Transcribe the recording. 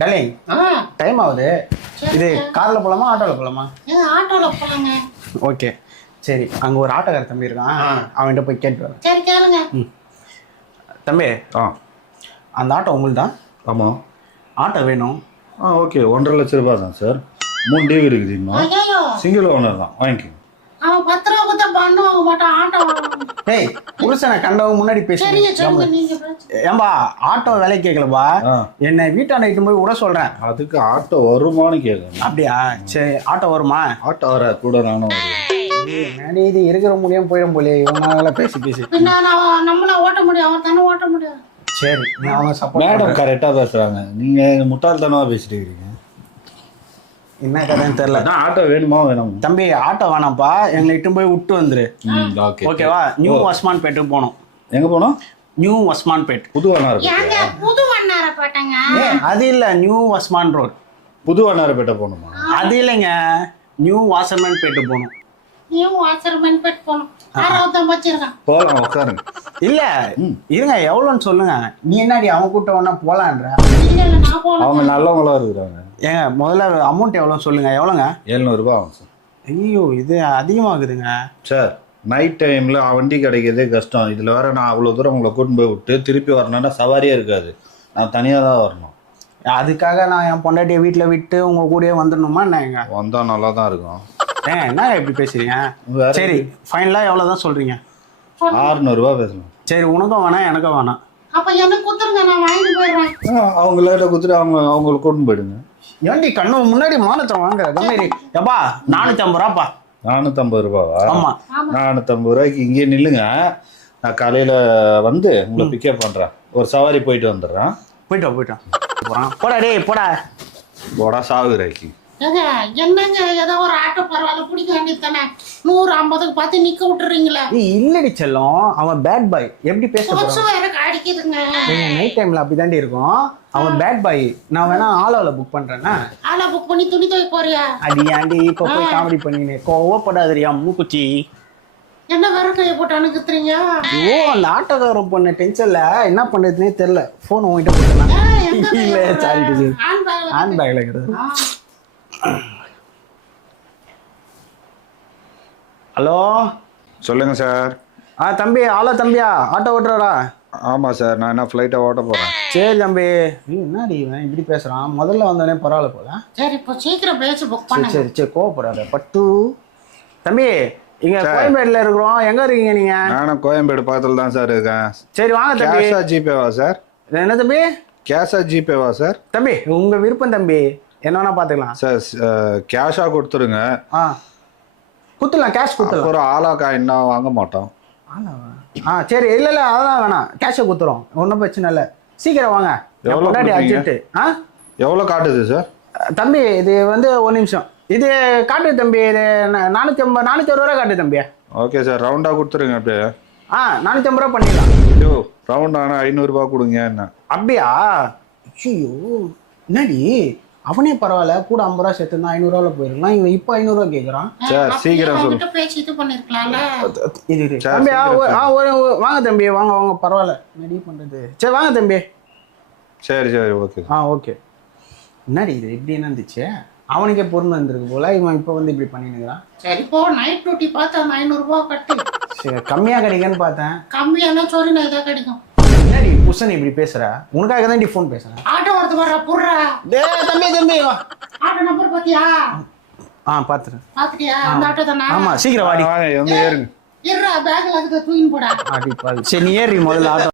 Darling time ஆகுது. இது காரில் போகலாமா ஆட்டோவில் போகலாமா? ஆட்டோவில் போகலாங்க. ஓகே சரி, அங்கே ஒரு ஆட்டோக்கார தம்பி இருக்கான், அவன்கிட்ட போய் கேட்டு வரேன். சரி கேளுங்க. தம்பி அந்த ஆட்டோ உங்களுக்கு தான்? ஆமாம். ஆட்டோ வேணும். ஓகே 1.5 லட்ச ரூபா தான் சார். 3 டிவி இருக்குதுமா. சிங்கிள் ஓனர் தான், வாங்கிக்கோங்க. அவன் 10 ரூபா கொடுத்தா பண்ணுவாங்க மாட்டான் ஆட்டோ. ஏய் புருஷனை கண்டவங்க முன்னாடி ஏன்பா ஆட்டோ விலை கேட்கலப்பா, என்னை வீட்டாண்ட இட்டு போய் விட சொல்றேன். அதுக்கு ஆட்டோ வருமானு கேட்கணும். அப்படியா? சரி ஆட்டோ வருமா? ஆட்டோ வர கூட நானும் வருவேன். இது இருக்கிற முடியாம போயிடும் போலே இவனால பேசி பேசி. நம்மள ஓட்ட முடியும், அவன் தானே ஓட்ட முடியும். சரி நீ அவங்க சப்போர்ட். மேடம் கரெக்டா பேசுறாங்க, நீங்க முட்டாள்தனமா பேசிட்டு இருக்கீங்க. என்ன கதைன்னு தெரியல. ஆட்டோ வேணுமா வேணும்? தம்பி ஆட்டோ வேணாம்ப்பா, எங்களை இட்டு போய் விட்டு வந்துரு. ஓகேவா? நியூ வஸ்மான் பேட்டுக்கு போனோம். எங்க போனோம்? New Washermanpet. புது வண்ணாரப்பேட்டை. அது இல்ல, நியூ வஸ்மான் ரோட். புது வண்ணாரப்பேட்டை போகணுமா? அது இல்லைங்க, நியூ வாசர்மேன் பேட்டு போகணும். நியூ வாசர்மேன் பேட் போகணும். போலாம் உட்காருங்க. இல்ல இருங்க, எவ்வளோன்னு சொல்லுங்க. நீ என்னடி அவன் கூட்ட ஒன்னா போலான்ற? அவங்க நல்லவங்களா இருக்கிறாங்க. ஏங்க முதல்ல அமௌண்ட் எவ்வளோ சொல்லுங்க. எவ்வளோங்க? 700 ரூபாய் ஆகும் சார். ஐயோ இது அதிகமாகுதுங்க சார். நைட் டைமில் வண்டி கிடைக்கிறதே கஷ்டம். இதில் வேற நான் அவ்வளோ தூரம் உங்களை கூட்டின்னு போய் விட்டு திருப்பி வரணும்னா சவாரியே இருக்காது. நான் தனியாக தான் வரணும். அதுக்காக நான் என் பொண்டாட்டியை வீட்டில் விட்டு உங்கள் கூடயே வந்துடணுமா என்னங்க? வந்தால் நல்லா தான் இருக்கும். என்ன எப்படி பேசுறீங்க? சரி ஃபைனலாக எவ்வளோ தான் சொல்கிறீங்க? 600 ரூபா பேசலாம். சரி உனக்கும் வேணாம் எனக்கும் வேணாம். அப்ப எனக்கு குத்துருங்க, நான் வாங்கிட்டு போயிடுறேன். அவங்கள குத்துட்டு அவங்களுக்கு கூட்டின்னு போயிடுங்க. ஏன்டி கண்ணு முன்னாடி மானத்தை வாங்க கம்மேரி. எப்பா 450 ரூபாப்பா. 450 ரூபாவா? ஆமா 450 ரூபாய்க்கு இங்கே நில்லுங்க. நான் காலையில் வந்து உங்களை பிக்கப் பண்ணுறேன். ஒரு சவாரி போயிட்டு வந்துடுறேன். போயிட்டோம் போடா டேய் போடா போடா சாகுறாக்கி. என்னங்க ஏதோ ஒரு ஆட்டோ பரவாயில்ல பிடிக்க வேண்டியதானே. 150க்கு பார்த்து நிக்க விட்டுறீங்களா? இல்லடி செல்லம், அவன் பேட் பாய். எப்படி பேசுறான்? எனக்கு அடிக்குதுங்க. நைட் டைம்ல அப்படிதாண்டி இருக்கும். அவன் பேட் பாய். நான் வேணா ஆலோல புக் பண்றேன்னா. ஆலோ புக் பண்ணி துணி துவைக்க போறியா? அடியாண்டி இப்ப போய் காமெடி பண்ணினே கோவப்படாதறியா மூக்குச்சி. என்ன வேற கைய போட்டு அனுக்குறீங்க? ஐயோ அந்த ஆட்டோக்காரன் பண்ண டென்ஷன்ல என்ன பண்றதுனே தெரியல. போன் உங்ககிட்ட போட்டேனா? இல்ல சாரி டி. ஹேண்ட் பேக்ல இருக்குது. ஹலோ சொல்லுங்க சார். தம்பி ஆலோ தம்பியா ஆட்டோ ஓட்டுறாரா? ஆமாம் சார், நான் என்ன ஃப்ளைட்டை ஓட்ட போகிறேன். சரி தம்பி. என்னடி இவன் இப்படி பேசுறான்? முதல்ல வந்தோடனே பரவாயில்ல போல. சரி இப்போ சீக்கிரம் பேசி புக் பண்ணு. சரி கோவப்படாத பட்டு. தம்பி இங்க கோயம்பேடுல இருக்கிறோம். எங்க இருக்கீங்க நீங்க? நானும் கோயம்பேடு பக்கத்துல தான் சார் இருக்கேன். சரி வாங்க தம்பி. கேஷா ஜிபேவா சார்? என்ன தம்பி? கேஷா ஜிபேவா சார்? தம்பி உங்க விருப்பம் தம்பி, என்ன வேணா பாத்துக்கலாம் சார். கேஷா கொடுத்துருங்க. குத்துலாம், கேஷ் குத்துலாம். ஒரு ஆலா காயின்னா வாங்க மாட்டோம். சரி இல்ல அதெல்லாம் வேணாம், கேஷை குத்துறோம், ஒன்றும் பிரச்சனை இல்லை. சீக்கிரம் வாங்க. எவ்வளோ காட்டுது சார்? தம்பி இது வந்து ஒரு நிமிஷம், இது காட்டு தம்பி. இது 460 ரூபா காட்டு தம்பி. ஓகே சார், ரவுண்டா கொடுத்துருங்க அப்படியே. 450 ரூபா பண்ணிடலாம். ஐயோ ரவுண்ட் ஆனால் 500 ரூபா கொடுங்க. என்ன அப்படியா? ஐயோ என்னடி அவனே பரவாயில்ல, கூட 50 ரூபா சேர்த்துனா 500 ரூபால போயிருக்கலாம். இவன் இப்போ 500 ரூபா கேட்குறான். சார் சீக்கிரம் சொல்லுங்க. பேசி இது பண்ணிருக்கலாம்ல. தம்பி வாங்க தம்பி, வாங்க பரவாயில்ல, ரெடி பண்றது. சரி வாங்க தம்பி. சரி ஓகே. ஓகே. என்னடி இது இப்படி என்ன இருந்துச்சு? அவனுக்கே பொறுமை இருந்திருக்கு போல, இவன் இப்போ வந்து இப்படி பண்ணினுக்கிறான். சரி போ, நைட் டியூட்டி பார்த்தா 500 ரூபா கட்டு. சரி கம்மியா கிடைக்குன்னு பார்த்தேன். கம்மியானா சோரி நான் இதாக கிடைக்கும். என்னடி புருஷன் இப்படி பேசுற? உனக்காக தான் ஃபோன் பேசுறேன். ஆட்டோ வரது வர புடுறா. தம்பி ஆட்டோ நம்பர் பாத்தியா? பாத்துறேன். பாத்துட்டியா? அந்த ஆட்டோ தானா? ஆமா சீக்கிரம் வாடி. ஏறுங்க. இருடா பேக்ல அதுக்கு தூக்கின்னு போடா. சரி நீ ஏறி முதல்ல ஆட்டோ.